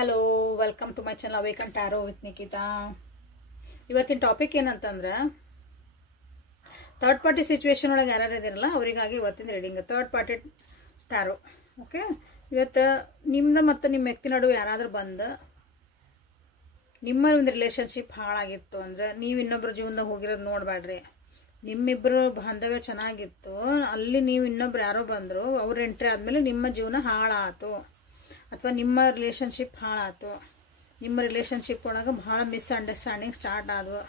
Hello, welcome to my channel awaken tarot with Nikita. ಇವತ್ತಿನ topic ಏನಂತಂದ್ರೆ third party situation ಒಳಗೆ ಯಾರು ಇದಿರಲ್ಲ ಅವರಿಗಾಗಿ ಇವತ್ತಿನ reading third party tarot. Okay, ಇವತ್ತು ನಿಮ್ದು ಮತ್ತು ನಿಮ್ಮ ವ್ಯಕ್ತಿ ನಡುವೆ ಯಾರಾದರೂ ಬಂದು ನಿಮ್ಮ ಒಂದು ರಿಲೇಷನ್ಶಿಪ್ ಹಾಳಾಗಿತ್ತು ಅಂದರೆ ನೀವು ಇನ್ನೊಬ್ಬರ ಜೀವನದಾಗ ಹೋಗಿರೋದು ನೋಡಬೇಡ್ರಿ. ನಿಮ್ಮಿಬ್ಬರು ಬಾಂಧವ್ಯ ಚೆನ್ನಾಗಿತ್ತು, ಅಲ್ಲಿ ನೀವು ಇನ್ನೊಬ್ರು ಯಾರೋ ಬಂದರು, ಅವ್ರ ಎಂಟ್ರಿ ಆದಮೇಲೆ ನಿಮ್ಮ ಜೀವನ ಹಾಳಾಯಿತು ಅಥವಾ ನಿಮ್ಮ ರಿಲೇಷನ್ಶಿಪ್ ಹಾಳಾಯ್ತು. ನಿಮ್ಮ ರಿಲೇಷನ್ಶಿಪ್ ಒಳಗೆ ಭಾಳ ಮಿಸ್ಅಂಡರ್ಸ್ಟ್ಯಾಂಡಿಂಗ್ ಸ್ಟಾರ್ಟ್ ಆದವು.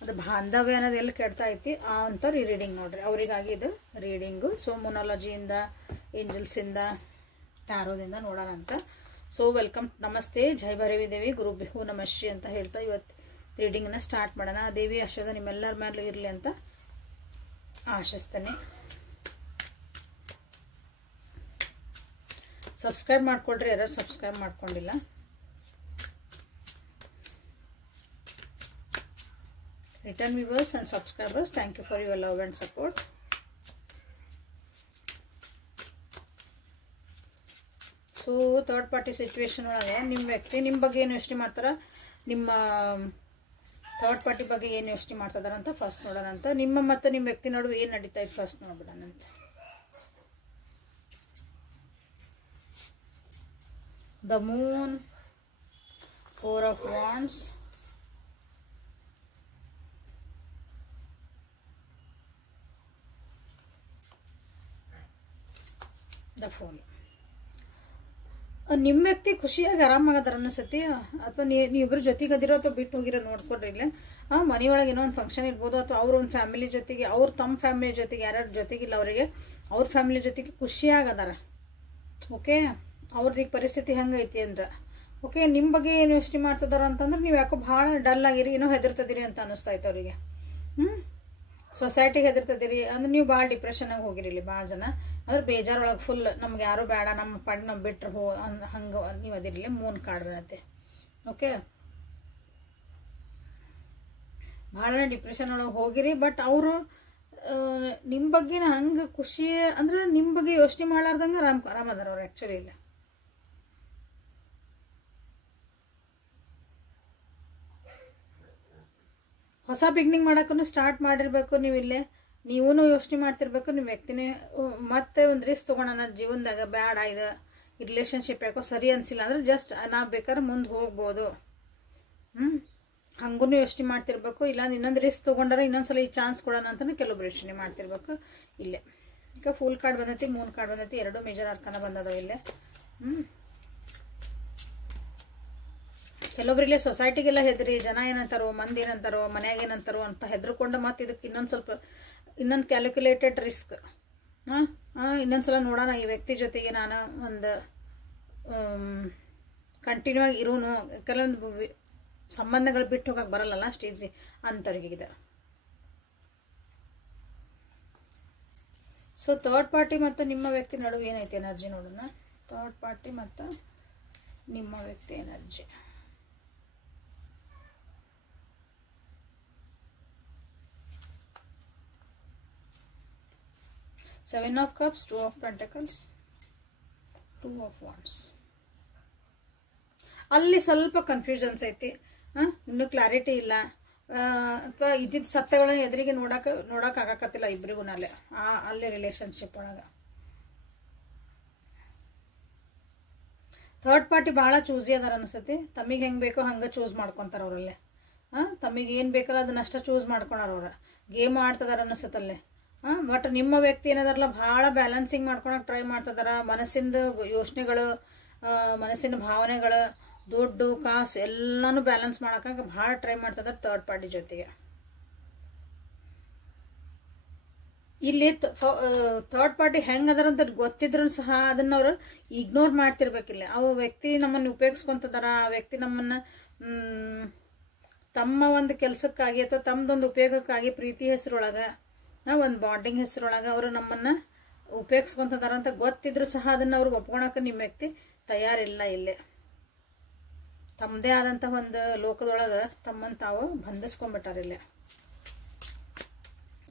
ಅದು ಬಾಂಧವ್ಯ ಅನ್ನೋದು ಎಲ್ಲಿ ಕೆಡ್ತಾ ಐತಿ ಅಂಥವ್ರು ಈ ರೀಡಿಂಗ್ ನೋಡ್ರಿ, ಅವರಿಗಾಗಿ ಇದು ರೀಡಿಂಗು. ಸೊ ಮೊನಾಲಜಿಯಿಂದ, ಏಂಜಲ್ಸಿಂದ, ಟ್ಯಾರೋದಿಂದ ನೋಡೋಣ ಅಂತ. ಸೊ ವೆಲ್ಕಮ್, ನಮಸ್ತೆ, ಜೈ ಭೈರವಿ ದೇವಿ, ಗುರುಭ್ಯೋ ನಮಶ್ರೀ ಅಂತ ಹೇಳ್ತಾ ಇವತ್ತು ರೀಡಿಂಗನ್ನ ಸ್ಟಾರ್ಟ್ ಮಾಡೋಣ. ದೇವಿ ಆಶೀರ್ವಾದ ನಿಮ್ಮೆಲ್ಲರ ಮೇಲೂ ಇರಲಿ ಅಂತ ಆಶಿಸ್ತೇನೆ. ಸಬ್ಸ್ಕ್ರೈಬ್ ಮಾಡ್ಕೊಳ್ರಿ, ಯಾರು ಸಬ್ಸ್ಕ್ರೈಬ್ ಮಾಡ್ಕೊಂಡಿಲ್ಲ. Return viewers and subscribers, thank you for your love and support. So third party situation ಒಳಗೆ ನಿಮ್ಮ ವ್ಯಕ್ತಿ ನಿಮ್ಮ ಬಗ್ಗೆ ಏನು ಯೋಚನೆ ಮಾಡ್ತಾರ, ನಿಮ್ಮ ಥರ್ಡ್ ಪಾರ್ಟಿ ಬಗ್ಗೆ ಏನು ಯೋಚನೆ ಮಾಡ್ತಿದಾರಂತ ಫಸ್ಟ್ ನೋಡೋಣ ಅಂತ. ನಿಮ್ಮ ಮತ್ತು ನಿಮ್ಮ ವ್ಯಕ್ತಿ ನಡುವೆ ಏನು ನಡೀತಾ ಇತ್ತು first ನೋಡ್ಬಿಡೋಣಂತ. The moon, 4 of wands, the fool. ನಿಮ್ಮ ವ್ಯಕ್ತಿ ಖುಷಿಯಾಗಿ ಆರಾಮಾಗದಾರ ಅನಿಸತಿ, ಅಥವಾ ನೀವಿಬ್ಬರು ಜೊತೆಗದಿರೋ ಅಥವಾ ಬಿಟ್ಟು ಹೋಗಿರೋ ನೋಡ್ಕೊಡ್ರಿ. ಇಲ್ಲ ಮನೆಯೊಳಗೆ ಏನೋ ಒಂದು ಫಂಕ್ಷನ್ ಇರ್ಬೋದು, ಅಥವಾ ಅವ್ರ ಒಂದು ಫ್ಯಾಮಿಲಿ ಜೊತೆಗೆ, ಅವ್ರು ತಮ್ಮ ಫ್ಯಾಮಿಲಿ ಜೊತೆಗೆ, ಯಾರ್ಯಾರು ಜೊತೆಗಿಲ್ಲ ಅವರಿಗೆ ಅವ್ರ ಫ್ಯಾಮಿಲಿ ಜೊತೆಗೆ ಖುಷಿಯಾಗದಾರ. ಓಕೆ, ಅವ್ರದ್ದು ಪರಿಸ್ಥಿತಿ ಹೆಂಗೈತಿ ಅಂದ್ರೆ ಓಕೆ. ನಿಮ್ಮ ಬಗ್ಗೆ ಏನು ಯೋಚನೆ ಮಾಡ್ತಿದಾರ ಅಂತಂದ್ರೆ ನೀವು ಯಾಕೋ ಭಾಳ ಡಲ್ ಆಗಿರಿ, ಏನೋ ಹೆದರ್ತದಿರಿ ಅಂತ ಅನಿಸ್ತಾಯ್ತು ಅವರಿಗೆ. ಸೊಸೈಟಿಗೆ ಹೆದರ್ತದಿರಿ ಅಂದ್ರೆ ನೀವು ಭಾಳ ಡಿಪ್ರೆಷನಾಗಿ ಹೋಗಿರಿ. ಇಲ್ಲಿ ಭಾಳ ಜನ ಅಂದ್ರೆ ಬೇಜಾರೊಳಗೆ ಫುಲ್, ನಮ್ಗೆ ಯಾರು ಬೇಡ, ನಮ್ಮ ಪಾಡಿ ನಾವು ಬಿಟ್ಟರು ಹಂಗೆ ನೀವು ಅದಿರಲಿ. ಮೂನ್ ಕಾರ್ಡ್ ಬರತ್ತೆ. ಓಕೆ, ಭಾಳ ಡಿಪ್ರೆಷನ್ ಒಳಗೆ ಹೋಗಿರಿ. ಬಟ್ ಅವರು ನಿಮ್ಮ ಬಗ್ಗೆ ಹಂಗೆ ಖುಷಿ ಅಂದ್ರೆ ನಿಮ್ಮ ಬಗ್ಗೆ ಯೋಚನೆ ಮಾಡ್ಲಾರ್ದಂಗೆ ಆರಾಮದಾರ ಅವ್ರು ಆ್ಯಕ್ಚುಲಿ. ಇಲ್ಲ ಹೊಸ ಬಿಗ್ನಿಂಗ್ ಮಾಡೋಕ್ಕೂ ಸ್ಟಾರ್ಟ್ ಮಾಡಿರ್ಬೇಕು ನೀವು. ಇಲ್ಲೇ ನೀವೂ ಯೋಚನೆ ಮಾಡ್ತಿರ್ಬೇಕು, ನಿಮ್ಮ ವ್ಯಕ್ತಿನೇ ಮತ್ತೆ ಒಂದು ರಿಸ್ಕ್ ತೊಗೊಳೋಣ ಜೀವನದಾಗ. ಬೇಡ, ಇದು ಈ ರಿಲೇಷನ್ಶಿಪ್ ಯಾಕೋ ಸರಿ ಅನಿಸಿಲ್ಲ ಅಂದ್ರೆ ಜಸ್ಟ್ ನಾವು ಬೇಕಾದ್ರೆ ಮುಂದೆ ಹೋಗ್ಬೋದು. ಹಂಗೂ ಯೋಚನೆ ಮಾಡ್ತಿರ್ಬೇಕು. ಇಲ್ಲ ಇನ್ನೊಂದು ರಿಸ್ಕ್ ತೊಗೊಂಡ್ರೆ ಇನ್ನೊಂದ್ಸಲ ಈ ಚಾನ್ಸ್ ಕೊಡೋಣ ಅಂತಲೂ ಕೆಲವೊಬ್ರು ಯೋಚನೆ ಮಾಡ್ತಿರ್ಬೇಕು. ಇಲ್ಲೇ ಈಗ ಫುಲ್ ಕಾರ್ಡ್ ಬಂದೈತಿ, ಮೂನ್ ಕಾರ್ಡ್ ಬಂದೈತಿ, ಎರಡು ಮೇಜರ್ ಅರ್ಥನ ಬಂದದ ಇಲ್ಲೇ. ಕೆಲವೊಬ್ರಿಲ್ಲೇ ಸೊಸೈಟಿಗೆಲ್ಲ ಹೆದರಿ, ಜನ ಏನಂತಾರೋ, ಮಂದಿ ಏನಂತಾರೋ, ಮನ್ಯಾಗ ಏನಂತಾರೋ ಅಂತ ಹೆದರ್ಕೊಂಡು ಮತ್ತೆ ಇದಕ್ಕೆ ಇನ್ನೊಂದು ಕ್ಯಾಲ್ಕುಲೇಟೆಡ್ ರಿಸ್ಕ್. ಇನ್ನೊಂದ್ಸಲ ನೋಡೋಣ ಈ ವ್ಯಕ್ತಿ ಜೊತೆಗೆ ನಾನು ಒಂದು ಕಂಟಿನ್ಯೂ ಆಗಿ ಇರೋನು. ಕೆಲವೊಂದು ಸಂಬಂಧಗಳು ಬಿಟ್ಟು ಹೋಗಕ್ಕೆ ಬರಲ್ಲಲ್ಲ ಸ್ಟೇಜ್ ಅಂಥವ್ರಿಗಿದೆ. ಸೊ ಥರ್ಡ್ ಪಾರ್ಟಿ ಮತ್ತು ನಿಮ್ಮ ವ್ಯಕ್ತಿ ನಡುವೆ ಏನೈತೆ ಎನರ್ಜಿ ನೋಡೋಣ. ಥರ್ಡ್ ಪಾರ್ಟಿ ಮತ್ತು ನಿಮ್ಮ ವ್ಯಕ್ತಿ energy. Seven of Cups, Two of Pentacles, Two of Wands. ಅಲ್ಲಿ ಸ್ವಲ್ಪ ಕನ್ಫ್ಯೂಷನ್ಸ್ ಐತಿ, ಇನ್ನೂ ಕ್ಲಾರಿಟಿ ಇಲ್ಲ, ಅಥವಾ ಇದ್ದಿದ್ದ ಸತ್ಯಗಳನ್ನ ಎದುರಿಗೆ ನೋಡಕ್ಕೆ ಆಗಕತ್ತಿಲ್ಲ ಇಬ್ಬರಿಗೂ. ಅಲ್ಲಿ ರಿಲೇಷನ್ಶಿಪ್ ಒಳಗೆ ಥರ್ಡ್ ಪಾರ್ಟಿ ಭಾಳ ಚೂಸಿ ಅದಾರ ಅನಿಸ್ತೈತಿ. ತಮಗೆ ಹೆಂಗೆ ಬೇಕೋ ಹಂಗೆ ಚೂಸ್ ಮಾಡ್ಕೊತಾರ ಅವರಲ್ಲೇ. ತಮಗೆ ಏನು ಬೇಕಲ್ಲ ಅದನ್ನಷ್ಟ ಚೂಸ್ ಮಾಡ್ಕೊಳಾರ ಅವ್ರ. ಗೇಮ್ ಆಡ್ತದಾರ ಅನಿಸ್ತಲ್ಲೇ. ಬಟ್ ನಿಮ್ಮ ವ್ಯಕ್ತಿ ಏನದಾರಲ್ಲ ಭಾಳ ಬ್ಯಾಲೆನ್ಸಿಂಗ್ ಮಾಡ್ಕೊಳಕ್ಕೆ ಟ್ರೈ ಮಾಡ್ತಿದಾರ. ಮನಸ್ಸಿಂದ ಯೋಚನೆಗಳು, ಮನಸ್ಸಿನ ಭಾವನೆಗಳು, ದುಡ್ಡು ಕಾಸು ಎಲ್ಲಾನು ಬ್ಯಾಲೆನ್ಸ್ ಮಾಡೋಕೆ ಭಾಳ ಟ್ರೈ ಮಾಡ್ತಿದಾರೆ ಥರ್ಡ್ ಪಾರ್ಟಿ ಜೊತೆಗೆ. ಇಲ್ಲಿ ಥರ್ಡ್ ಪಾರ್ಟಿ ಹೆಂಗದಾರಂತ ಗೊತ್ತಿದ್ರು ಸಹ ಅದನ್ನ ಅವ್ರು ಇಗ್ನೋರ್ ಮಾಡ್ತಿರ್ಬೇಕಿಲ್ಲ. ಅವು ವ್ಯಕ್ತಿ ನಮ್ಮನ್ನು ಉಪಯೋಗಿಸ್ಕೊಂತಿದಾರ, ಆ ವ್ಯಕ್ತಿ ನಮ್ಮನ್ನು ತಮ್ಮ ಒಂದು ಕೆಲಸಕ್ಕಾಗಿ ಅಥವಾ ತಮ್ಮದೊಂದು ಉಪಯೋಗಕ್ಕಾಗಿ ಪ್ರೀತಿ ಹೆಸರೊಳಗೆ, ಒಂದು ಬಾಂಡಿಂಗ್ ಹೆಸರೊಳಗೆ ಅವರು ನಮ್ಮನ್ನು ಉಪಯೋಗಿಸ್ಕೊಂತಿದಾರ ಅಂತ ಗೊತ್ತಿದ್ರು ಸಹ ಅದನ್ನು ಅವ್ರಿಗೆ ಒಪ್ಕೊಳಕ್ಕೆ ನಿಮ್ಮ ವ್ಯಕ್ತಿ ತಯಾರಿಲ್ಲ. ಇಲ್ಲೇ ತಮ್ಮದೇ ಆದಂಥ ಒಂದು ಲೋಕದೊಳಗೆ ತಮ್ಮನ್ನು ತಾವು ಬಂಧಿಸ್ಕೊಂಡ್ಬಿಟ್ಟಾರ.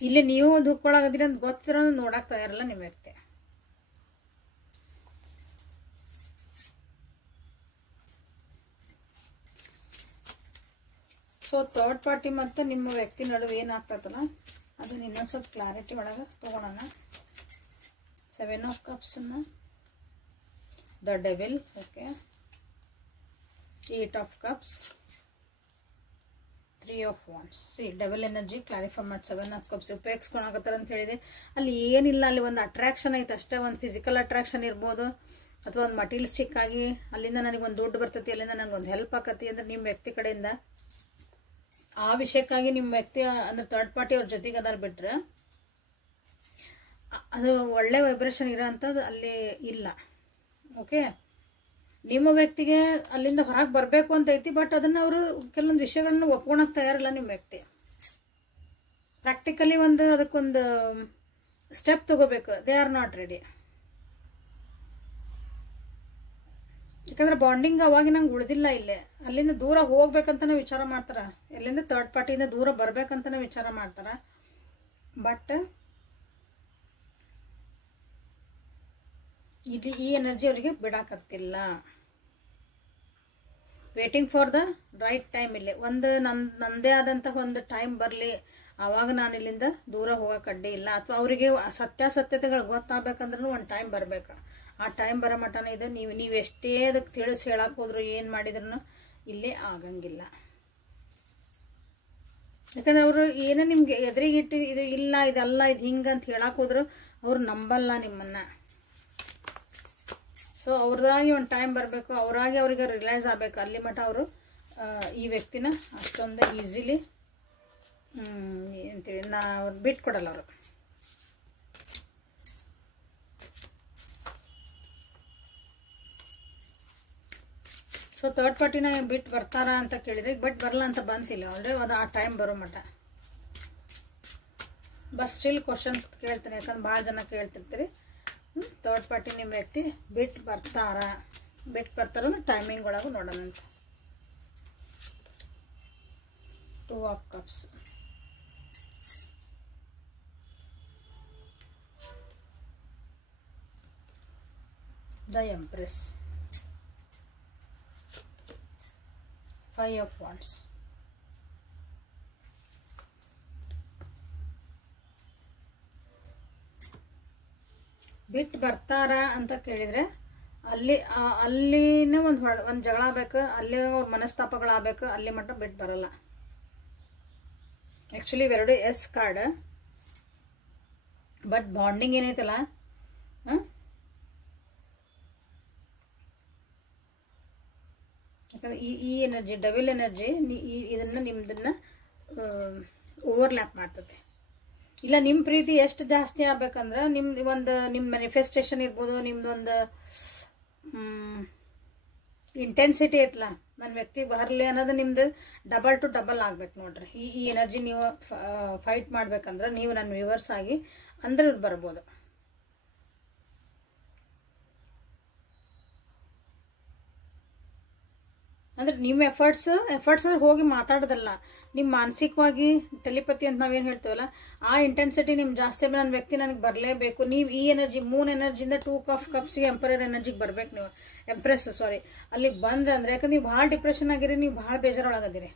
ಇಲ್ಲಿ ನೀವು ದುಃಖೊಳಗದಿರ ಅಂತ ಗೊತ್ತಿರೋ ನೋಡಕ್ಕೆ ತಯಾರಿಲ್ಲ ನಿಮ್ಮ ವ್ಯಕ್ತಿ. ಸೊ ಥರ್ಡ್ ಪಾರ್ಟಿ ಮತ್ತು ನಿಮ್ಮ ವ್ಯಕ್ತಿ ನಡುವೆ ಏನಾಗ್ತದಲ್ಲ ಅದನ್ನ ಇನ್ನೊಂದು ಸ್ವಲ್ಪ ಕ್ಲಾರಿಟಿ ಒಳಗೆ ತೊಗೊಳೋಣ. 7 ಆಫ್ ಕಪ್ಸನ್ನು, the devil, okay, 8 of cups, 3 of wands. See devil energy clarify ಮಾಡಿ 7 ಆಫ್ ಕಪ್ಸ್ ಉಪಯೋಗಿಸ್ಕೊಳಕತ್ತಾರ ಅಂತ ಹೇಳಿದೆ. ಅಲ್ಲಿ ಏನಿಲ್ಲ, ಅಲ್ಲಿ ಒಂದು ಅಟ್ರಾಕ್ಷನ್ ಐತೆ ಅಷ್ಟೇ. ಒಂದು ಫಿಸಿಕಲ್ ಅಟ್ರಾಕ್ಷನ್ ಇರ್ಬೋದು, ಅಥವಾ ಒಂದು ಮಟೀರಿಯಲಿಸ್ಟಿಕ್ ಆಗಿ ಅಲ್ಲಿಂದ ನನಗೆ ಒಂದು ದುಡ್ಡು ಬರ್ತೈತಿ, ಅಲ್ಲಿಂದ ನನಗೊಂದು ಹೆಲ್ಪ್ ಆಕತಿ ಅಂದ್ರೆ ನಿಮ್ಮ ವ್ಯಕ್ತಿ ಕಡೆಯಿಂದ ಆ ವಿಷಯಕ್ಕಾಗಿ ನಿಮ್ಮ ವ್ಯಕ್ತಿ ಅಂದ್ರೆ ಥರ್ಡ್ ಪಾರ್ಟಿ ಅವ್ರ ಜೊತೆಗೆ ಅದಾರ ಬಿಟ್ರೆ ಅದು ಒಳ್ಳೆ ವೈಬ್ರೇಷನ್ ಇರೋ ಅಂಥದ್ದು ಅಲ್ಲಿ ಇಲ್ಲ. ಓಕೆ, ನಿಮ್ಮ ವ್ಯಕ್ತಿಗೆ ಅಲ್ಲಿಂದ ಹೊರಗೆ ಬರಬೇಕು ಅಂತ ಐತಿ, ಬಟ್ ಅದನ್ನು ಅವರು ಕೆಲವೊಂದು ವಿಷಯಗಳನ್ನ ಒಪ್ಕೊಳಕ್ಕೆ ತಯಾರಿಲ್ಲ. ನಿಮ್ಮ ವ್ಯಕ್ತಿ ಪ್ರಾಕ್ಟಿಕಲಿ ಅದಕ್ಕೊಂದು ಸ್ಟೆಪ್ ತಗೋಬೇಕು. They are not ready. ಯಾಕಂದ್ರೆ ಬಾಂಡಿಂಗ್ ಅವಾಗ ನಂಗೆ ಉಳಿದಿಲ್ಲ ಇಲ್ಲೇ. ಅಲ್ಲಿಂದ ದೂರ ಹೋಗ್ಬೇಕಂತನೇ ವಿಚಾರ ಮಾಡ್ತಾರ, ಎಲ್ಲಿಂದ ಥರ್ಡ್ ಪಾರ್ಟಿಯಿಂದ ದೂರ ಬರ್ಬೇಕಂತನೇ ವಿಚಾರ ಮಾಡ್ತಾರ. ಬಟ್ ಇಲ್ಲಿ ಈ ಎನರ್ಜಿ ಅವರಿಗೆ ಬಿಡಾಕತ್ತಿಲ್ಲ. Waiting for the right time. ಇಲ್ಲಿ ಒಂದು ನಂದೇ ಆದಂತಹ ಒಂದು ಟೈಮ್ ಬರಲಿ, ಆವಾಗ ನಾನು ಇಲ್ಲಿಂದ ದೂರ ಹೋಗಕ್ಕೆ ಅಡ್ಡಿ ಇಲ್ಲ. ಅಥವಾ ಅವರಿಗೆ ಸತ್ಯಾಸತ್ಯತೆಗಳು ಗೊತ್ತಾಗಬೇಕಂದ್ರೂ ಒಂದು ಟೈಮ್ ಬರಬೇಕು. ಆ ಟೈಮ್ ಬರೋ ಮಟನ ಇದು. ನೀವು ಎಷ್ಟೇ ಅದಕ್ಕೆ ತಿಳಿಸಿ ಹೇಳಕ್ಕೆ ಹೋದ್ರು ಏನು ಮಾಡಿದ್ರು ಇಲ್ಲೇ ಆಗಂಗಿಲ್ಲ. ಯಾಕಂದ್ರೆ ಅವರು ಏನೋ ನಿಮ್ಗೆ ಎದುರಿಗಿಟ್ಟು ಇದು ಇಲ್ಲ, ಇದಲ್ಲ, ಇದು ಹಿಂಗಂತ ಹೇಳಕ್ಕೆ ಹೋದ್ರು ಅವ್ರು ನಂಬಲ್ಲ ನಿಮ್ಮನ್ನ. ಸೊ ಅವ್ರದಾಗಿ ಒಂದು ಟೈಮ್ ಬರಬೇಕು, ಅವರಾಗಿ ಅವ್ರಿಗೆ ರಿಯಲೈಸ್ ಆಗಬೇಕು. ಅಲ್ಲಿ ಮಟ್ಟ ಅವರು ಈ ವ್ಯಕ್ತಿನ ಅಷ್ಟೊಂದು ಈಸಿಲಿ ಅಂತೀವಿ ಅವ್ರು ಬಿಟ್ಕೊಡಲ್ಲ ಅವರು. ಸೊ ಥರ್ಡ್ ಪಾರ್ಟಿನ ಬಿಟ್ಟು ಬರ್ತಾರ ಅಂತ ಕೇಳಿದ್ರೆ, ಬಟ್ ಬರಲ್ಲ ಅಂತ ಬಂತಿಲ್ಲ ಆಲ್ರೆಡಿ. ಅದು ಆ ಟೈಮ್ ಬರೋ ಮಟ್ಟ. ಬಟ್ ಸ್ಟಿಲ್ ಕ್ವಶನ್ ಕೇಳ್ತೀನಿ, ಯಾಕಂದ್ರೆ ಭಾಳ ಜನ ಕೇಳ್ತಿರ್ತೀರಿ. ಥರ್ಡ್ ಪಾರ್ಟಿ ನಿಮ್ಮ ವ್ಯಕ್ತಿ ಬಿಟ್ಟು ಬರ್ತಾರ ಅಂದ್ರೆ ಟೈಮಿಂಗ್ ಒಳಗೆ ನೋಡೋಣ ಅಂತ. 2 of cups, the empress, 5 of wands, ಬಿಟ್ಟು ಬರ್ತಾರ ಅಂತ ಕೇಳಿದ್ರೆ ಅಲ್ಲಿನೇ ಒಂದು ಜಗಳ ಆಗ್ಬೇಕು, ಅಲ್ಲಿ ಮನಸ್ತಾಪಗಳಾಗಬೇಕು, ಅಲ್ಲಿ ಮಟ್ಟ ಬಿಟ್ಟು ಬರಲ್ಲ. ಆ್ಯಕ್ಚುಲಿ ಇವೆರಡು ಎಸ್ ಕಾರ್ಡ್. ಬಟ್ ಬಾಂಡಿಂಗ್ ಏನೈತಲ್ಲ, ಯಾಕಂದ್ರೆ ಈ ಎನರ್ಜಿ ಡೆವಿಲ್ ಎನರ್ಜಿ ಇದನ್ನ ನಿಮ್ದನ್ನ ಓವರ್ಲ್ಯಾಪ್ ಮಾಡ್ತದೆ. ಇಲ್ಲ ನಿಮ್ಮ ಪ್ರೀತಿ ಎಷ್ಟು ಜಾಸ್ತಿ ಆಗ್ಬೇಕಂದ್ರೆ ನಿಮ್ಮ ಮ್ಯಾನಿಫೆಸ್ಟೇಷನ್ ಇರ್ಬೋದು, ನಿಮ್ದೊಂದು ಇಂಟೆನ್ಸಿಟಿ ಐತಲ್ಲ, ನನ್ನ ವ್ಯಕ್ತಿ ಬರಲಿ ಅನ್ನೋದು ನಿಮ್ದು ಡಬಲ್ ಟು ಡಬಲ್ ಆಗ್ಬೇಕು ನೋಡ್ರಿ. ಈ ಎನರ್ಜಿ ನೀವು ಫೈಟ್ ಮಾಡ್ಬೇಕಂದ್ರೆ ನೀವು ನನ್ನ ವ್ಯೂವರ್ಸ್ ಆಗಿ ಅಂದ್ರೆ ಬರ್ಬೋದು. ಅಂದ್ರೆ ನಿಮ್ಮ ಎಫರ್ಟ್ಸ್ ಅಂದ್ರೆ ಹೋಗಿ ಮಾತಾಡೋದಲ್ಲ, ನಿಮ್ಮ ಮಾನಸಿಕವಾಗಿ ಟೆಲಿಪತಿ ಅಂತ ನಾವೇನು ಹೇಳ್ತೀವಲ್ಲ, ಆ ಇಂಟೆನ್ಸಿಟಿ ನಿಮ್ಗೆ ಜಾಸ್ತಿ ನನ್ನ ವ್ಯಕ್ತಿ ನನಗೆ ಬರಲೇಬೇಕು. ನೀವು ಈ ಎನರ್ಜಿ ಮೂನ್ ಎನರ್ಜಿಯಿಂದ 2 ಆಫ್ ಕಪ್ಸ್ಗೆ ಎಂಪರರ್ ಎನರ್ಜಿಗೆ ಬರ್ಬೇಕು. ನೀವು ಅಲ್ಲಿಗೆ ಬಂದ್ರೆ ಅಂದ್ರೆ, ಯಾಕಂದ್ರೆ ನೀವು ಭಾಳ ಡಿಪ್ರೆಷನ್ ಆಗಿರಿ, ನೀವು ಭಾಳ ಬೇಜಾರೊಳಗದಿರಿ.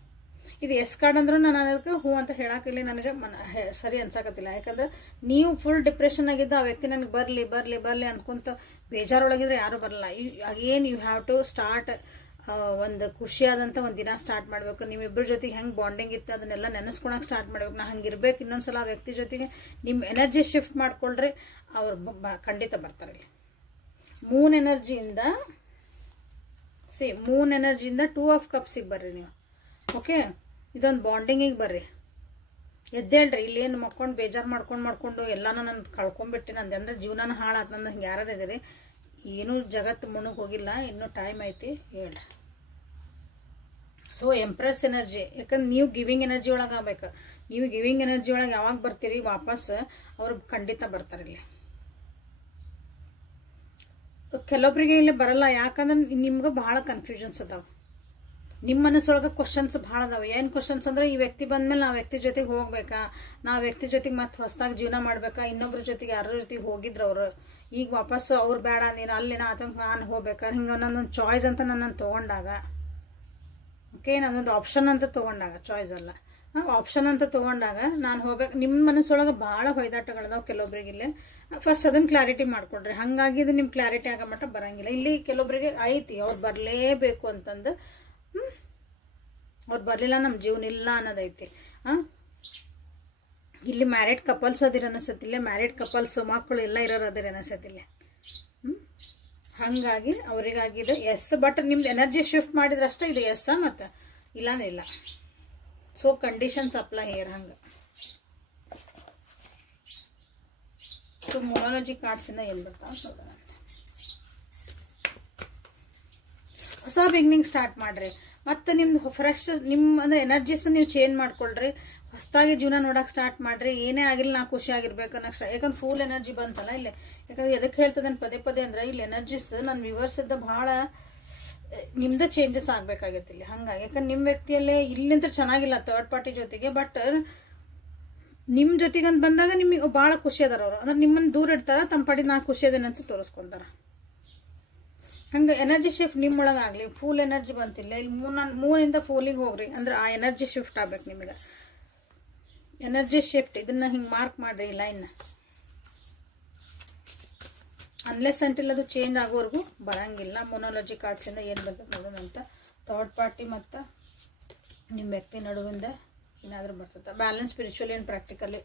ಇದು ಎಸ್ ಕಾರ್ಡ್ ಅಂದ್ರೂ ನಾನು ಅದಕ್ಕೆ ಹ್ಞೂ ಅಂತ ಹೇಳಕ್ಕಿಲ್ಲ, ನನಗೆ ಸರಿ ಅನ್ಸಾಕತ್ತಿಲ್ಲ. ಯಾಕಂದ್ರೆ ನೀವು ಫುಲ್ ಡಿಪ್ರೆಷನ್ ಆಗಿದ್ದ ಆ ವ್ಯಕ್ತಿ ನನಗೆ ಬರಲಿ ಅನ್ಕೊಂತ ಬೇಜಾರೊಳಗಿದ್ರೆ ಯಾರು ಬರಲ್ಲ. Again you have to start ಒಂದು ಖುಷಿಯಾದಂಥ ಒಂದು ದಿನ ಸ್ಟಾರ್ಟ್ ಮಾಡಬೇಕು. ನಿಮ್ಮಿಬ್ಬರ ಜೊತೆಗೆ ಹೆಂಗೆ ಬಾಂಡಿಂಗ್ ಇತ್ತು ಅದನ್ನೆಲ್ಲ ನೆನೆಸ್ಕೊಳಕ್ಕೆ ಸ್ಟಾರ್ಟ್ ಮಾಡ್ಬೇಕು. ನಾ ಹಂಗಿರ್ಬೇಕು, ಇನ್ನೊಂದ್ಸಲ ಆ ವ್ಯಕ್ತಿ ಜೊತೆಗೆ ನಿಮ್ಮ ಎನರ್ಜಿ ಶಿಫ್ಟ್ ಮಾಡ್ಕೊಳ್ರಿ, ಅವ್ರು ಖಂಡಿತ ಬರ್ತಾರೆ. ಇಲ್ಲಿ ಮೂನ್ ಎನರ್ಜಿಯಿಂದ 2 ಆಫ್ ಕಪ್ಸಿಗೆ ಬರ್ರಿ ನೀವು. ಓಕೆ, ಇದೊಂದು ಬಾಂಡಿಂಗಿಗೆ ಬರ್ರಿ. ಎದ್ದೇಳ್ರಿ. ಇಲ್ಲಿ ಏನು ಮಕ್ಕೊಂಡು ಬೇಜಾರು ಮಾಡ್ಕೊಂಡು ಎಲ್ಲಾನು ನಾನು ಕಳ್ಕೊಂಡ್ಬಿಟ್ಟು ನಂದು ಅಂದ್ರೆ ಜೀವನ ಹಾಳಾತ್. ನಂದು ಹಿಂಗೆ ಯಾರು ಇದ್ದೀರಿ, ಏನೂ ಜಗತ್ತು ಮುಣುಗ್ ಹೋಗಿಲ್ಲ, ಇನ್ನೂ ಟೈಮ್ ಐತಿ, ಹೇಳ್ರಿ. ಸೊ ಎಂಪ್ರೆಸ್ ಎನರ್ಜಿ, ಯಾಕಂದ್ರೆ ನೀವು ಗಿವಿಂಗ್ ಎನರ್ಜಿ ಒಳಗೆ ಆಗ್ಬೇಕು. ನೀವು ಗಿವಿಂಗ್ ಎನರ್ಜಿ ಒಳಗೆ ಯಾವಾಗ ಬರ್ತೀರಿ ವಾಪಸ್, ಅವ್ರು ಖಂಡಿತ ಬರ್ತಾರೆ. ಇಲ್ಲಿ ಕೆಲವೊಬ್ಬರಿಗೆ ಇಲ್ಲಿ ಬರಲ್ಲ, ಯಾಕಂದ್ರೆ ನಿಮ್ಗೆ ಭಾಳ ಕನ್ಫ್ಯೂಷನ್ಸ್ ಅದಾವ. ನಿಮ್ಮ ಮನಸ್ಸೊಳಗೆ ಕ್ವಶನ್ಸ್ ಭಾಳ ಅದಾವೆ. ಏನು ಕ್ವಶನ್ಸ್ ಅಂದ್ರೆ, ಈ ವ್ಯಕ್ತಿ ಬಂದ್ಮೇಲೆ ನಾವು ವ್ಯಕ್ತಿ ಜೊತೆಗೆ ಹೋಗ್ಬೇಕಾ, ನಾವು ವ್ಯಕ್ತಿ ಜೊತೆಗೆ ಮತ್ತೆ ಹೊಸದಾಗಿ ಜೀವನ ಮಾಡ್ಬೇಕಾ, ಇನ್ನೊಬ್ರ ಜೊತೆಗೆ ಯಾರ ಜೊತೆಗೆ ಹೋಗಿದ್ರು ಅವರು, ಈಗ ವಾಪಸ್ಸು ಅವ್ರು ಬೇಡ ನೀನು ಅಲ್ಲಿನ ಆತಂಕ ನಾನು ಹೋಗ್ಬೇಕಾ, ಹಿಂಗೆ ನನ್ನೊಂದು ಚಾಯ್ಸ್ ಅಂತ ನನ್ನನ್ನು ತೊಗೊಂಡಾಗ ಓಕೆ. ನಾನೊಂದು ಆಪ್ಷನ್ ಅಂತ ತೊಗೊಂಡಾಗ, ಚಾಯ್ಸ್ ಅಲ್ಲ, ಆಪ್ಷನ್ ಅಂತ ತೊಗೊಂಡಾಗ ನಾನು ಹೋಗ್ಬೇಕು. ನಿಮ್ಮ ಮನಸ್ಸೊಳಗೆ ಭಾಳ ಹೊಯ್ದಾಟಗಳದಾವ ಕೆಲವೊಬ್ರಿಗೆ. ಇಲ್ಲೇ ಫಸ್ಟ್ ಅದನ್ನು ಕ್ಲಾರಿಟಿ ಮಾಡ್ಕೊಳ್ರಿ. ಹಾಗಾಗಿ ಇದು ನಿಮ್ಮ ಕ್ಲಾರಿಟಿ ಆಗೋ ಮಟ್ಟ ಬರಂಗಿಲ್ಲ. ಇಲ್ಲಿ ಕೆಲವೊಬ್ರಿಗೆ ಐತಿ ಅವ್ರು ಬರಲೇಬೇಕು ಅಂತಂದು, ಅವ್ರು ಬರಲಿಲ್ಲ ನಮ್ಮ ಜೀವನ ಇಲ್ಲ ಅನ್ನೋದೈತಿ. ಇಲ್ಲಿ ಮ್ಯಾರಿಡ್ ಕಪಲ್ಸ್ ಅದಿರ ಅನಿಸತ್ತಿಲ್ಲ, ಮ್ಯಾರಿಡ್ ಕಪಲ್ಸ್ ಮಕ್ಕಳು ಎಲ್ಲ ಇರೋರು ಅದಿರ ಅನಿಸತ್ತಿಲ್ಲ. ಹಾಗಾಗಿ ಅವರಿಗಾಗಿದೆ ಎಸ್. ಬಟ್ ನಿಮ್ದು ಎನರ್ಜಿ ಶಿಫ್ಟ್ ಮಾಡಿದ್ರಷ್ಟೇ ಇದು ಎಸ್, ಮತ್ತು ಇಲ್ಲಾಂದ್ರೆ ಇಲ್ಲ. So conditions apply here. ಹಂಗೆ ಸೊ ಮೊನಾಲಜಿ ಕಾರ್ಡ್ಸಿಂದ ಏನು ಬರ್ತಾವ ನೋಡೋಣ. ಹೊಸ ಬಿಗಿನಿಂಗ್ ಸ್ಟಾರ್ಟ್ ಮಾಡ್ರಿ. ಮತ್ತು ನಿಮ್ದು ಫ್ರೆಶ್ ನಿಮ್ಮ ಅಂದರೆ ಎನರ್ಜೀಸ್ ನೀವು ಚೇಂಜ್ ಮಾಡ್ಕೊಳ್ರಿ. ಹೊಸದಾಗಿ ಜೀವನ ನೋಡಕ್ಕೆ ಸ್ಟಾರ್ಟ್ ಮಾಡ್ರಿ. ಏನೇ ಆಗಿಲ್ಲ ನಾ ಖುಷಿಯಾಗಿರ್ಬೇಕು ಅನ್ನೋಕ್ಕೆ ಯಾಕಂದ್ರೆ ಫುಲ್ ಎನರ್ಜಿ ಬಂತಲ್ಲ ಇಲ್ಲಿ. ಯಾಕಂದ್ರೆ ಎದಕ್ಕೆ ಹೇಳ್ತದೇನು ಪದೇ ಪದೇ ಅಂದ್ರೆ ಇಲ್ಲಿ ಎನರ್ಜೀಸ್ ನನ್ನ ವ್ಯೂವರ್ಸ್ ಇದ್ದ ಭಾಳ ನಿಮ್ದು ಚೇಂಜಸ್ ಆಗ್ಬೇಕಾಗೈತಿ ಇಲ್ಲಿ. ಹಂಗಾಗಿ ಯಾಕಂದ್ರೆ ನಿಮ್ಮ ವ್ಯಕ್ತಿಯಲ್ಲೇ ಇಲ್ಲಿಂತ ಚೆನ್ನಾಗಿಲ್ಲ ಥರ್ಡ್ ಪಾರ್ಟಿ ಜೊತೆಗೆ, ಬಟ್ ನಿಮ್ಮ ಜೊತೆಗೆ ಅಂತ ಬಂದಾಗ ನಿಮಗೆ ಭಾಳ ಖುಷಿ ಅದಾರ ಅವರು. ಅಂದ್ರೆ ನಿಮ್ಮನ್ನು ದೂರ ಇಡ್ತಾರ, ತಮ್ಮ ಪಾಡಿ ನಾ ಖುಷಿ ಅದೇನಂತ ತೋರಿಸ್ಕೊಂತಾರ. ಹಂಗೆ ಎನರ್ಜಿ ಶಿಫ್ಟ್ ನಿಮ್ಮೊಳಗೆ ಆಗಲಿ. ಫುಲ್ ಎನರ್ಜಿ ಬಂತಿಲ್ಲ ಇಲ್ಲಿ. ಮೂನಿಂದ ಫೂಲಿಗೆ ಹೋಗ್ರಿ. ಅಂದ್ರೆ ಆ ಎನರ್ಜಿ ಶಿಫ್ಟ್ ಆಗ್ಬೇಕು ನಿಮಗೆ. ಎನರ್ಜಿ ಶಿಫ್ಟ್ ಇದನ್ನ ಹಿಂಗೆ ಮಾರ್ಕ್ ಮಾಡ್ರಿ ಲೈನ್. ಅನ್ಲೆಸ್ ಅಂಟಿಲ್ ಅದು ಚೇಂಜ್ ಆಗೋವರೆಗೂ ಬರಂಗಿಲ್ಲ. ಮೊನಾಲಜಿ ಕಾರ್ಡ್ಸಿಂದ ಏನು ಬರ್ತದೆ ನೋಡೋಣ ಅಂತ. ಥರ್ಡ್ ಪಾರ್ಟಿ ಮತ್ತು ನಿಮ್ಮ ವ್ಯಕ್ತಿ ನಡುವಿಂದ ಏನಾದರೂ ಬರ್ತದೆ. Balance spiritually and practically.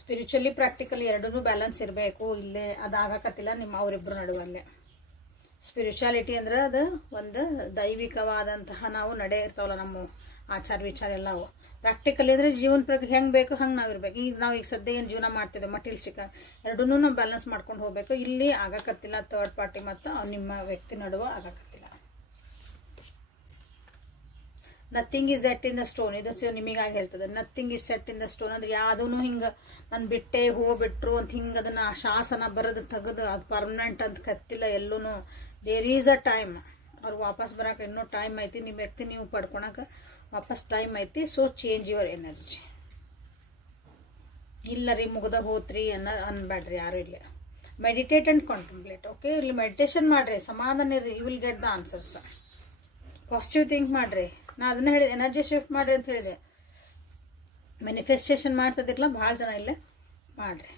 Spiritually practically ಎರಡೂ ಬ್ಯಾಲೆನ್ಸ್ ಇರಬೇಕು. ಇಲ್ಲೇ ಅದು ಆಗಕತ್ತಿಲ್ಲ ನಿಮ್ಮ ಅವರಿಬ್ಬರು ನಡುವಲ್ಲೇ. ಸ್ಪಿರಿಚುವಾಲಿಟಿ ಅಂದ್ರೆ ಅದು ಒಂದು ದೈವಿಕವಾದಂತಹ ನಾವು ನಡೆ ಇರ್ತಾವಲ್ಲ ನಮ್ಮ ಆಚಾರ ವಿಚಾರ ಎಲ್ಲವು. ಪ್ರಾಕ್ಟಿಕಲಿ ಅಂದರೆ ಜೀವನ ಪ್ರಕಾರ ಹೆಂಗೆ ಬೇಕು ಹಂಗೆ ನಾವು ಇರ್ಬೇಕು. ಈಗ ನಾವು ಈಗ ಸದ್ಯ ಏನು ಜೀವನ ಮಾಡ್ತಿದ್ದೇವೆ ಮಟೀರಿಯಲ್ಸ್ಟಿಕ್ ಎರಡೂ ನಾವು ಬ್ಯಾಲೆನ್ಸ್ ಮಾಡ್ಕೊಂಡು ಹೋಗ್ಬೇಕು. ಇಲ್ಲಿ ಆಗಕತ್ತಿಲ್ಲ. ಥರ್ಡ್ ಪಾರ್ಟಿ ಮತ್ತು ನಿಮ್ಮ ವ್ಯಕ್ತಿ ನಡುವೆ ಆಗಕತ್ತಿಲ್ಲ. Nothing is set in the stone. ಇದು ನಿಮಗಾಗಿ ಹೇಳ್ತದೆ. Nothing is set in the stone ಅಂದ್ರೆ ಯಾವುದೂ ಹಿಂಗೆ ನಾನು ಬಿಟ್ಟೆ ಹೋಗ್ಬಿಟ್ರು ಅಂತ ಹಿಂಗೆ ಅದನ್ನು ಶಾಸನ ಬರೋದು ತೆಗೆದು ಅದು ಪರ್ಮನೆಂಟ್ ಅಂತ ಕತ್ತಿಲ್ಲ ಎಲ್ಲೂ. There is a time. ಅವ್ರು ವಾಪಸ್ ಬರೋಕೆ ಇನ್ನೂ ಟೈಮ್ ಐತಿ. ನಿಮ್ಮ ವ್ಯಕ್ತಿ ನೀವು ಪಡ್ಕೊಳಕ್ಕೆ ವಾಪಸ್ ಟೈಮ್ ಐತಿ. So change your energy. ಇಲ್ಲ ರೀ ಮುಗ್ದ ಹೋತ್ರಿ ಅನ್ಬೇಡ್ರಿ ಯಾರು ಇಲ್ಲ. Meditate and contemplate. ಓಕೆ. ಇಲ್ಲಿ ಮೆಡಿಟೇಷನ್ ಮಾಡ್ರಿ, ಸಮಾಧಾನ ಇರ್ರಿ. You will get the answers. Positive think ಮಾಡ್ರಿ. ನಾ ಅದನ್ನ ಹೇಳಿದೆ, ಎನರ್ಜಿ ಶಿಫ್ಟ್ ಮಾಡ್ರಿ ಅಂತ ಹೇಳಿದೆ. ಮ್ಯಾನಿಫೆಸ್ಟೇಷನ್ ಮಾಡ್ತದಿರಲ್ಲ ಭಾಳ ಜನ ಇಲ್ಲೇ ಮಾಡ್ರಿ.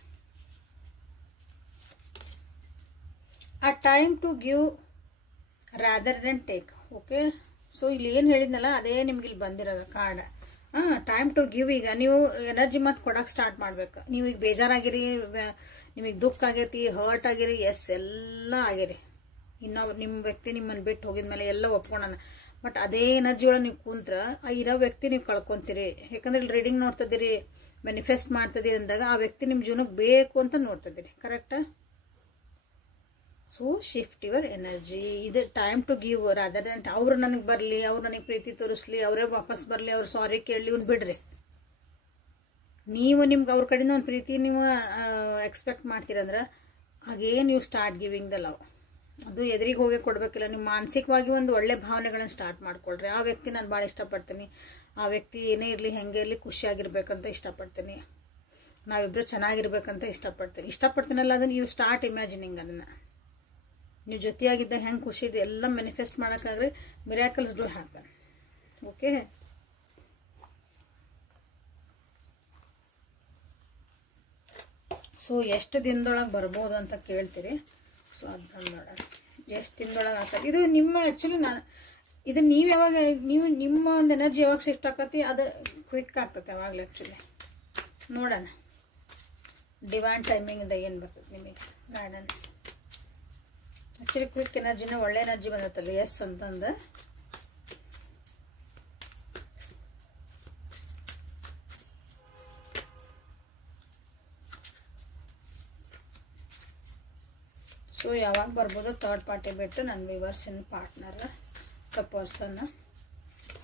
A time to give rather than take. Okay. So ಇಲ್ಲಿ ಏನು ಹೇಳಿದ್ನಲ್ಲ ಅದೇ ನಿಮ್ಗೆ ಇಲ್ಲಿ ಬಂದಿರೋದು ಕಾರ್ಡ್. Time to give. ಈಗ ನೀವು ಎನರ್ಜಿ ಮತ್ತು ಕೊಡೋಕೆ ಸ್ಟಾರ್ಟ್ ಮಾಡ್ಬೇಕು. ನೀವು ಈಗ ಬೇಜಾರಾಗಿರಿ, ನಿಮಗೆ ದುಃಖ ಆಗೈತಿ, ಹರ್ಟ್ ಆಗಿರಿ, ಎಸ್ ಎಲ್ಲ ಆಗಿರಿ. ಇನ್ನು ನಿಮ್ಮ ವ್ಯಕ್ತಿ ನಿಮ್ಮನ್ನು ಬಿಟ್ಟು ಹೋಗಿದ್ಮೇಲೆ ಎಲ್ಲ ಒಪ್ಕೊಳ್ಳೋಣ. ಬಟ್ ಅದೇ ಎನರ್ಜಿ ಒಳಗೆ ನೀವು ಕುಂತ್ರ ಆ ಇರೋ ವ್ಯಕ್ತಿ ನೀವು ಕಳ್ಕೊತೀರಿ. ಯಾಕಂದ್ರೆ ಇಲ್ಲಿ ರೀಡಿಂಗ್ ನೋಡ್ತಿದ್ದೀರಿ, ಮ್ಯಾನಿಫೆಸ್ಟ್ ಮಾಡ್ತಿದ್ದೀರಿ ಅಂದಾಗ ಆ ವ್ಯಕ್ತಿ ನಿಮ್ಮ ಜೀವನಕ್ಕೆ ಬೇಕು ಅಂತ ನೋಡ್ತಿದ್ದೀರಿ. ಕರೆಕ್ಟಾ? So shift your energy. ಇದು time to give rather than ಅವ್ರು ನನಗೆ ಬರಲಿ, ಅವ್ರು ನನಗೆ ಪ್ರೀತಿ ತೋರಿಸ್ಲಿ, ಅವರೇ ವಾಪಸ್ ಬರಲಿ, ಅವ್ರು ಸಾರಿ ಕೇಳಲಿ, ಇವ್ನು ಬಿಡ್ರಿ. ನೀವು ನಿಮ್ಗೆ ಅವ್ರ ಕಡೆಯಿಂದ ಒಂದು ಪ್ರೀತಿ ನೀವು ಎಕ್ಸ್ಪೆಕ್ಟ್ ಮಾಡ್ತೀರಂದ್ರೆ ಹಾಗೇ ನೀವು ಸ್ಟಾರ್ಟ್ ಗಿವಿಂಗ್ ದ ಲವ್. ಅದು ಎದುರಿಗೆ ಹೋಗಿ ಕೊಡಬೇಕಿಲ್ಲ. ನೀವು ಮಾನಸಿಕವಾಗಿ ಒಂದು ಒಳ್ಳೆ ಭಾವನೆಗಳನ್ನು ಸ್ಟಾರ್ಟ್ ಮಾಡ್ಕೊಳ್ರಿ. ಆ ವ್ಯಕ್ತಿ ನಾನು ಭಾಳ ಇಷ್ಟಪಡ್ತೀನಿ, ಆ ವ್ಯಕ್ತಿ ಏನೇ ಇರಲಿ ಹೆಂಗೆ ಇರಲಿ ಖುಷಿಯಾಗಿರ್ಬೇಕಂತ ಇಷ್ಟಪಡ್ತೀನಿ, ನಾವಿಬ್ಬರು ಚೆನ್ನಾಗಿರ್ಬೇಕಂತ ಇಷ್ಟಪಡ್ತೀನಲ್ಲ ಅದನ್ನು ನೀವು ಸ್ಟಾರ್ಟ್ ಇಮ್ಯಾಜಿನಿಂಗ್. ಅದನ್ನು ನೀವು ಜೊತೆಯಾಗಿದ್ದ ಹೆಂಗೆ ಖುಷಿ ಇದೆ ಎಲ್ಲ ಮ್ಯಾನಿಫೆಸ್ಟ್ ಮಾಡೋಕ್ಕಾಗ್ರೆ miracles do happen. Okay. So ಎಷ್ಟು ದಿನದೊಳಗೆ ಬರ್ಬೋದು ಅಂತ ಕೇಳ್ತೀರಿ. ಸೊ ಅದನ್ನ ನೋಡೋಣ ಎಷ್ಟು ದಿನದೊಳಗೆ ಆಗ್ತದೆ. ಇದು ನಿಮ್ಮ ಆ್ಯಕ್ಚುಲಿ ಇದು ನೀವು ಯಾವಾಗ ನಿಮ್ಮ ಒಂದು ಎನರ್ಜಿ ಯಾವಾಗ ಶಿಫ್ಟ್ ಆಕತಿ ಅದು ಕ್ವಿಕ್ ಆಗ್ತದೆ ಯಾವಾಗಲೂ. ಆ್ಯಕ್ಚುಲಿ ನೋಡೋಣ ಡಿವೈನ್ ಟೈಮಿಂಗಿಂದ ಏನು ಬರ್ತದೆ ನಿಮಗೆ ಗೈಡೆನ್ಸ್. ಆ್ಯಕ್ಚುಲಿ ಕ್ವಿಕ್ ಎನರ್ಜಿನ ಒಳ್ಳೆ ಎನರ್ಜಿ ಬಂದತ್ತಲ್ಲ ಎಸ್ ಅಂತಂದು. ಸೊ ಯಾವಾಗ ಬರ್ಬೋದು ಥರ್ಡ್ ಪಾರ್ಟಿ ಬಿಟ್ಟು ನನ್ನ ವಿವರ್ಸಿನ partner the person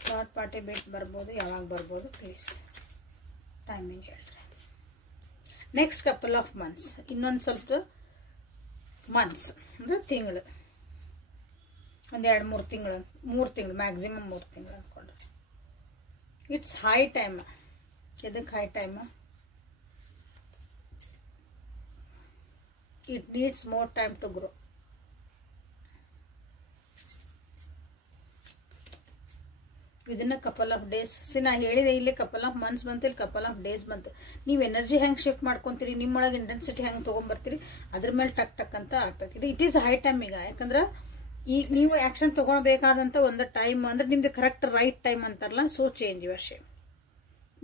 third party ಬಿಟ್ಟು ಬರ್ಬೋದು, ಯಾವಾಗ ಬರ್ಬೋದು ಪ್ಲೀಸ್ ಟೈಮಿಂಗ್ ಹೇಳ್ರಿ. ನೆಕ್ಸ್ಟ್ ಕಪಲ್ ಆಫ್ ಮಂತ್ಸ್, ಇನ್ನೊಂದು ಸ್ವಲ್ಪ ಮಂತ್ಸ್ ಅಂದರೆ ತಿಂಗಳು, ಒಂದು 2-3 ತಿಂಗಳು, 3 ತಿಂಗಳು ಮ್ಯಾಕ್ಸಿಮಮ್ 3 ತಿಂಗಳು ಅಂದ್ಕೊಂಡ್ರೆ ಇಟ್ಸ್ ಹೈ ಟೈಮ್. ಎದಕ್ಕೆ high time? it needs more time to grow. Within a couple of days. ನಾ ಹೇಳಿದೆ ಇಲ್ಲಿ ಕಪಲ್ ಆಫ್ ಮಂತ್ಸ್ ಬಂತು, ಇಲ್ಲಿ ಕಪಲ್ ಆಫ್ ಡೇಸ್ ಬಂತು. ನೀವು ಎನರ್ಜಿ ಹೆಂಗೆ ಶಿಫ್ಟ್ ಮಾಡ್ಕೊತೀರಿ, ನಿಮ್ಮೊಳಗೆ ಇಂಟೆನ್ಸಿಟಿ ಹೆಂಗೆ ತೊಗೊಂಬರ್ತೀರಿ, ಅದ್ರ ಮೇಲೆ ಟಕ್ ಟಕ್ ಅಂತ ಆಗ್ತೈತಿ. ಇದು ಇಟ್ ಈಸ್ ಹೈ ಟೈಮ್ ಈಗ. ಯಾಕಂದ್ರೆ ಈಗ ನೀವು ಆ್ಯಕ್ಷನ್ ತೊಗೊಳ್ಬೇಕಾದಂಥ ಒಂದು ಟೈಮ್ ಅಂದ್ರೆ ನಿಮ್ದು ಕರೆಕ್ಟ್ ರೈಟ್ ಟೈಮ್ ಅಂತಾರಲ್ಲ, ಸೊ ಚೇಂಜ್ ಯುವರ್ ಶೇಪ್.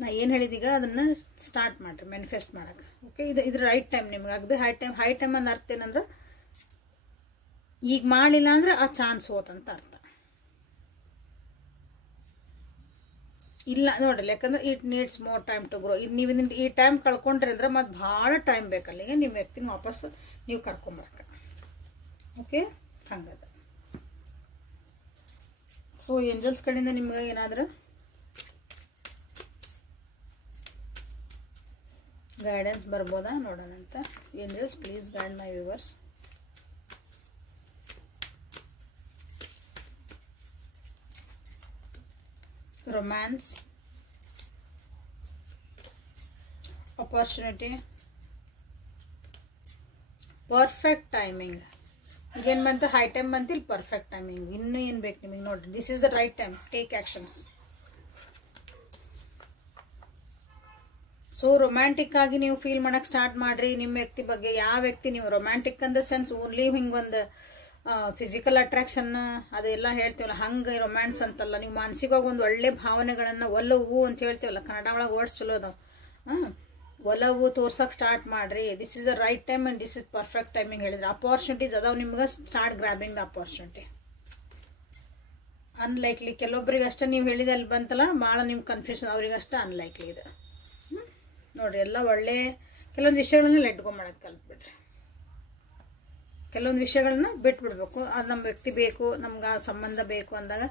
ನಾ ಏನು ಹೇಳಿದೀಗ ಅದನ್ನು ಸ್ಟಾರ್ಟ್ ಮಾಡಿರಿ ಮ್ಯಾನಿಫೆಸ್ಟ್ ಮಾಡೋಕೆ. ಓಕೆ, ಇದು ರೈಟ್ ಟೈಮ್ ನಿಮ್ಗೆ. ಆಗದೆ ಹೈ ಟೈಮ್ ಅಂದ ಅರ್ಥ ಏನಂದ್ರೆ ಈಗ ಮಾಡಿಲ್ಲ ಅಂದ್ರೆ ಆ ಚಾನ್ಸ್ ಹೋತಂತ ಅರ್ಥ. ಇಲ್ಲ ನೋಡ್ರಿ, ಯಾಕಂದ್ರೆ it needs more time to grow. ಇದು ನೀವು ಈ ಟೈಮ್ ಕಳ್ಕೊಂಡ್ರಿ ಅಂದ್ರೆ ಮತ್ತೆ ಭಾಳ ಟೈಮ್ ಬೇಕಲ್ಲ ಈಗ ನಿಮ್ಮ ವ್ಯಕ್ತಿನ ವಾಪಸ್ ನೀವು ಕರ್ಕೊಂಬರಕ್ಕೆ. ಓಕೆ, ಹಂಗದ. ಸೊ ಏಂಜಲ್ಸ್ ಕಡೆಯಿಂದ ನಿಮ್ಗೆ ಏನಾದರೂ ಗೈಡೆನ್ಸ್ ಬರ್ಬೋದಾ ನೋಡೋಣ ಅಂತ. Angels please guide my viewers. Romance, opportunity, perfect timing. ಈಗೇನು ಬಂತು, ಹೈ ಟೈಮ್ ಬಂತು, ಇಲ್ಲಿ ಪರ್ಫೆಕ್ಟ್ ಟೈಮಿಂಗ್. ಇನ್ನೂ ಏನು ಬೇಕು ನಿಮಗೆ ನೋಡ್ರಿ. This is the right time, take actions. So romantic ಆಗಿ ನೀವು ಫೀಲ್ ಮಾಡಕ್ಕೆ ಸ್ಟಾರ್ಟ್ ಮಾಡ್ರಿ ನಿಮ್ಮ ವ್ಯಕ್ತಿ ಬಗ್ಗೆ. ಯಾವ ವ್ಯಕ್ತಿ ನೀವು ರೊಮ್ಯಾಂಟಿಕ್ ಅಂದ ಸೆನ್ಸ್ ಓನ್ಲಿ ಹಿಂಗೊಂದು ಫಿಸಿಕಲ್ ಅಟ್ರಾಕ್ಷನ್ ಅದೆಲ್ಲ ಹೇಳ್ತೀವಲ್ಲ, ಹಂಗೆ ರೊಮ್ಯಾನ್ಸ್ ಅಂತಲ್ಲ. ನೀವು ಮಾನಸಿಕವಾಗಿ ಒಂದು ಒಳ್ಳೆ ಭಾವನೆಗಳನ್ನು ಒಲವು ಅಂತ ಹೇಳ್ತೀವಲ್ಲ, ಕನ್ನಡ ಒಳಗೆ ವರ್ಡ್ಸ್ ಚಲೋ ಅದಾವ. ಒಲವು ತೋರ್ಸಕ್ಕೆ ಸ್ಟಾರ್ಟ್ ಮಾಡ್ರಿ. This is the right time and this is perfect timing ಹೇಳಿದ್ರೆ. ಅಪಾರ್ಚುನಿಟೀಸ್ ಅದಾವ ನಿಮ್ಗೆ, start grabbing the opportunity. Unlikely ಕೆಲವೊಬ್ಬರಿಗೆ ಅಷ್ಟೇ ನೀವು ಹೇಳಿದ ಅಲ್ಲಿ ಬಂತಲ್ಲ, ಭಾಳ ನಿಮ್ಗೆ ಕನ್ಫ್ಯೂಷನ್, ಅವ್ರಿಗಷ್ಟೇ ಅನ್ಲೈಕ್ಲಿ ಇದೆ. ನೋಡ್ರಿ, ಎಲ್ಲ ಒಳ್ಳೆ ಕೆಲವೊಂದು ವಿಷಯಗಳನ್ನ ಲೆಟ್ ಗೋ ಮಾಡೋದು ಕಲ್ತ್ಬಿಡ್ರಿ. ಕೆಲವೊಂದು ವಿಷಯಗಳನ್ನ ಬಿಟ್ಬಿಡ್ಬೇಕು. ಅದು ನಮ್ಮ ವ್ಯಕ್ತಿ ಬೇಕು, ನಮ್ಗೆ ಆ ಸಂಬಂಧ ಬೇಕು ಅಂದಾಗ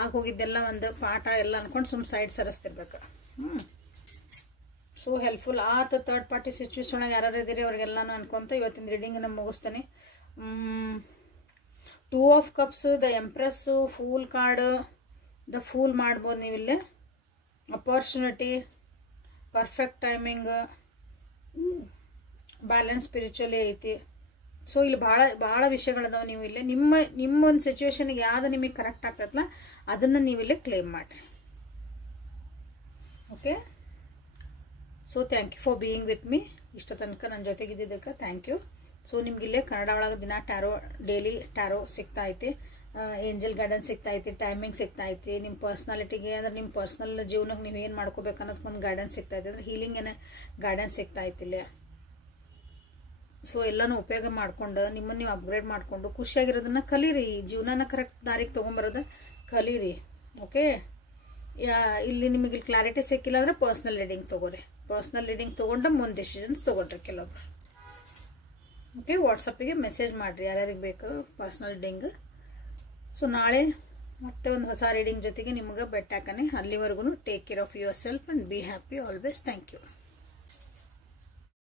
ಆಗ ಹೋಗಿದ್ದೆಲ್ಲ ಒಂದು ಪಾಠ ಎಲ್ಲ ಅನ್ಕೊಂಡು ಸುಮ್ಮ ಸೈಡ್ ಸರಿಸ್ತಿರ್ಬೇಕು. ಸೊ ಹೆಲ್ಪ್ಫುಲ್ ಆತ. ಥರ್ಡ್ ಪಾರ್ಟಿ ಸಿಚುವೇಶನ್ ಒಳಗೆ ಯಾರು ಇದ್ದೀರಿ ಅವ್ರಿಗೆಲ್ಲಾನು ಅನ್ಕೊಂತ ಇವತ್ತಿನ ರೀಡಿಂಗನ್ನು ಮುಗಿಸ್ತೇನೆ. 2 of cups, the empress, fool card, the fool ಮಾಡ್ಬೋದು ನೀವಿಲ್ಲಿ. Opportunity, perfect timing, balance spiritually ಐತಿ. ಸೊ ಇಲ್ಲಿ ಭಾಳ ವಿಷಯಗಳದಾವ. ನೀವು ಇಲ್ಲಿ ನಿಮ್ಮ ಒಂದು ಸಿಚುವೇಶನ್ಗೆ ಯಾವ್ದು ನಿಮಗೆ ಕರೆಕ್ಟ್ ಆಗ್ತೈತಲ್ಲ ಅದನ್ನು ನೀವಿಲ್ಲಿ ಕ್ಲೇಮ್ ಮಾಡಿರಿ. Okay, so thank you for being with me. ಇಷ್ಟ ತನಕ ನನ್ನ ಜೊತೆಗಿದ್ದಕ್ಕೆ ಥ್ಯಾಂಕ್ ಯು. ಸೊ ನಿಮಗಿಲ್ಲೇ ಕನ್ನಡ ಒಳಗೆ ದಿನ ಟ್ಯಾರೋ, ಡೈಲಿ ಟ್ಯಾರೋ ಸಿಗ್ತಾ ಐತಿ, ಏಂಜಲ್ ಗೈಡೆನ್ಸ್ ಸಿಗ್ತಾ ಐತಿ, ಟೈಮಿಂಗ್ ಸಿಗ್ತಾ ಐತಿ. ನಿಮ್ಮ ಪರ್ಸ್ನಾಲಿಟಿಗೆ ಅಂದ್ರೆ ನಿಮ್ಮ ಪರ್ಸ್ನಲ್ ಜೀವನಕ್ಕೆ ನೀವು ಏನು ಮಾಡ್ಕೋಬೇಕು ಅನ್ನೋದಕ್ಕೆ ಒಂದು ಗೈಡೆನ್ಸ್ ಸಿಗ್ತಾ ಐತಿ. ಅಂದ್ರೆ ಹೀಲಿಂಗ್ ಏನೋ ಗೈಡೆನ್ಸ್ ಸಿಗ್ತಾ ಐತಿಲ್ಲ. ಸೊ ಎಲ್ಲನೂ ಉಪಯೋಗ ಮಾಡ್ಕೊಂಡು ನಿಮ್ಮನ್ನು ನೀವು ಅಪ್ಗ್ರೇಡ್ ಮಾಡಿಕೊಂಡು ಖುಷಿಯಾಗಿರೋದನ್ನ ಕಲೀರಿ. ಜೀವನನ ಕರೆಕ್ಟ್ ದಾರಿಗೆ ತೊಗೊಂಬರೋದು ಕಲೀರಿ. ಓಕೆ, ಇಲ್ಲಿ ನಿಮಗೆ ಕ್ಲಾರಿಟಿ ಸಿಕ್ಕಿಲ್ಲ ಅಂದರೆ ಪರ್ಸ್ನಲ್ ರೀಡಿಂಗ್ ತೊಗೋರಿ. ಪರ್ಸ್ನಲ್ ರೀಡಿಂಗ್ ತೊಗೊಂಡು ಮುಂದೆ ಡಿಸಿಷನ್ಸ್ ತೊಗೊಂಡ್ರಿ ಕೆಲವೊಬ್ರು. ಓಕೆ, ವಾಟ್ಸಪ್ಪಿಗೆ ಮೆಸೇಜ್ ಮಾಡಿರಿ ಯಾರ್ಯಾರಿಗೆ ಬೇಕು ಪರ್ಸ್ನಲ್ ರೀಡಿಂಗ್. ಸೊ ನಾಳೆ ಮತ್ತೆ ಒಂದು ಹೊಸ ರೀಡಿಂಗ್ ಜೊತೆಗೆ ನಿಮ್ಗೆ ಬೆಟ್ಟಾಕನೆ. ಅಲ್ಲಿವರೆಗೂ take care of yourself and be happy always. Thank you.